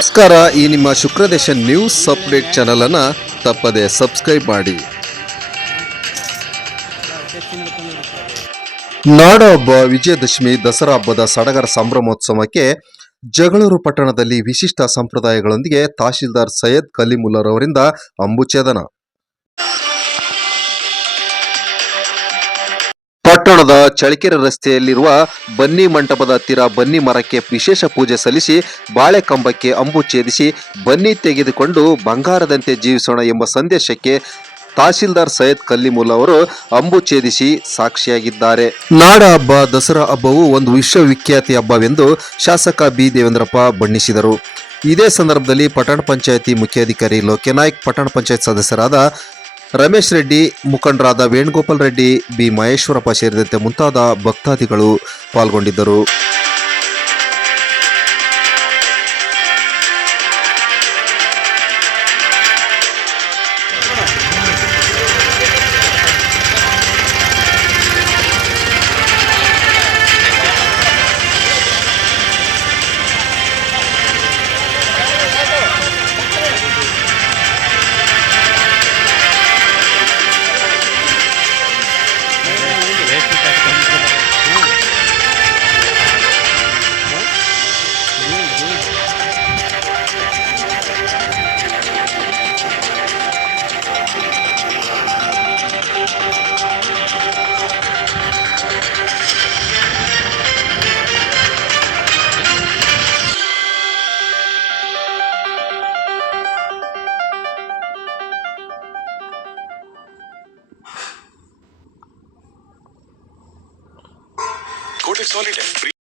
ನಮಸ್ಕಾರ. ಈ ನಿಮ್ಮ ಶುಕ್ರದೇಶ ನ್ಯೂಸ್ ಅಪ್ಡೇಟ್ ಚಾನಲ್ ಅನ್ನು ತಪ್ಪದೆ ಸಬ್ಸ್ಕ್ರೈಬ್ ಮಾಡಿ. ನಾಡಹಬ್ಬ ವಿಜಯದಶಮಿ ದಸರಾ ಹಬ್ಬದ ಸಡಗರ ಸಂಭ್ರಮೋತ್ಸವಕ್ಕೆ ಜಗಳೂರು ಪಟ್ಟಣದಲ್ಲಿ ವಿಶಿಷ್ಟ ಸಂಪ್ರದಾಯಗಳೊಂದಿಗೆ ತಹಶೀಲ್ದಾರ್ ಸೈಯದ್ ಕಲೀಮುಲ್ಲಾರವರಿಂದ ಅಂಬುಛೇದನ. ಪಟ್ಟಣದ ಚಳ್ಳಕೆರೆ ರಸ್ತೆಯಲ್ಲಿರುವ ಬನ್ನಿ ಮಂಟಪದ ಹತ್ತಿರ ಬನ್ನಿ ಮರಕ್ಕೆ ವಿಶೇಷ ಪೂಜೆ ಸಲ್ಲಿಸಿ ಬಾಳೆ ಕಂಬಕ್ಕೆ ಅಂಬು ಛೇದಿಸಿ ಬನ್ನಿ ತೆಗೆದುಕೊಂಡು ಬಂಗಾರದಂತೆ ಜೀವಿಸೋಣ ಎಂಬ ಸಂದೇಶಕ್ಕೆ ತಹಶೀಲ್ದಾರ್ ಸೈಯದ್ ಕಲೀಮುಲ್ಲಾ ಅವರು ಅಂಬು ಛೇದಿಸಿ ಸಾಕ್ಷಿಯಾಗಿದ್ದಾರೆ. ನಾಡ ಹಬ್ಬ ದಸರಾ ಹಬ್ಬವು ಒಂದು ವಿಶ್ವವಿಖ್ಯಾತಿ ಹಬ್ಬವೆಂದು ಶಾಸಕ ಬಿ ದೇವೇಂದ್ರಪ್ಪ ಬಣ್ಣಿಸಿದರು. ಇದೇ ಸಂದರ್ಭದಲ್ಲಿ ಪಟ್ಟಣ ಪಂಚಾಯಿತಿ ಮುಖ್ಯಾಧಿಕಾರಿ ಲೋಕನಾಯ್ಕ್, ಪಟ್ಟಣ ಪಂಚಾಯತ್ ಸದಸ್ಯರಾದ ರಮೇಶ್ ರೆಡ್ಡಿ, ಮುಖಂಡರಾದ ವೇಣುಗೋಪಾಲ್ ರೆಡ್ಡಿ, ಬಿ ಮಹೇಶ್ವರಪ್ಪ ಸೇರಿದಂತೆ ಮುಂತಾದ ಭಕ್ತಾದಿಗಳು ಪಾಲ್ಗೊಂಡಿದ್ದರು. Coated solid and free.